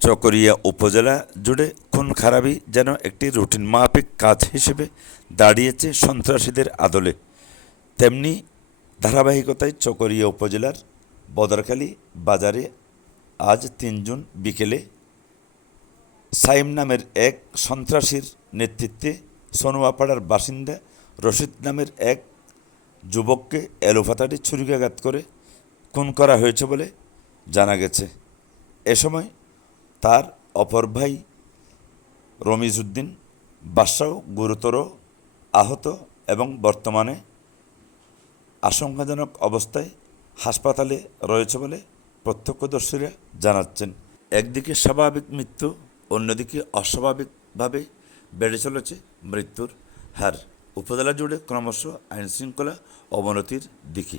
চকরিয়া উপজেলা জুড়ে খুন খারাপি যেন একটি রুটিন মাফিক কাজ হিসেবে দাঁড়িয়েছে সন্ত্রাসীদের আদলে। তেমনি ধারাবাহিকতায় চকরিয়া উপজেলার বদরখালী বাজারে আজ ৩ জুন বিকেলে সাইম নামের এক সন্ত্রাসীর নেতৃত্বে সোনোয়াপাড়ার বাসিন্দা রশিদ নামের এক যুবককে এলোপাতাড়ি ছুরিকাঘাত করে খুন করা হয়েছে বলে জানা গেছে। এ সময় তার অপর ভাই রমিজউদ্দিন বাদশাও গুরুতর আহত এবং বর্তমানে আশঙ্কাজনক অবস্থায় হাসপাতালে রয়েছে বলে প্রত্যক্ষদর্শীরা জানাচ্ছেন। একদিকে স্বাভাবিক মৃত্যু, অন্যদিকে অস্বাভাবিকভাবে বেড়ে চলেছে মৃত্যুর হার। উপজেলা জুড়ে ক্রমশ আইনশৃঙ্খলা অবনতির দিকে।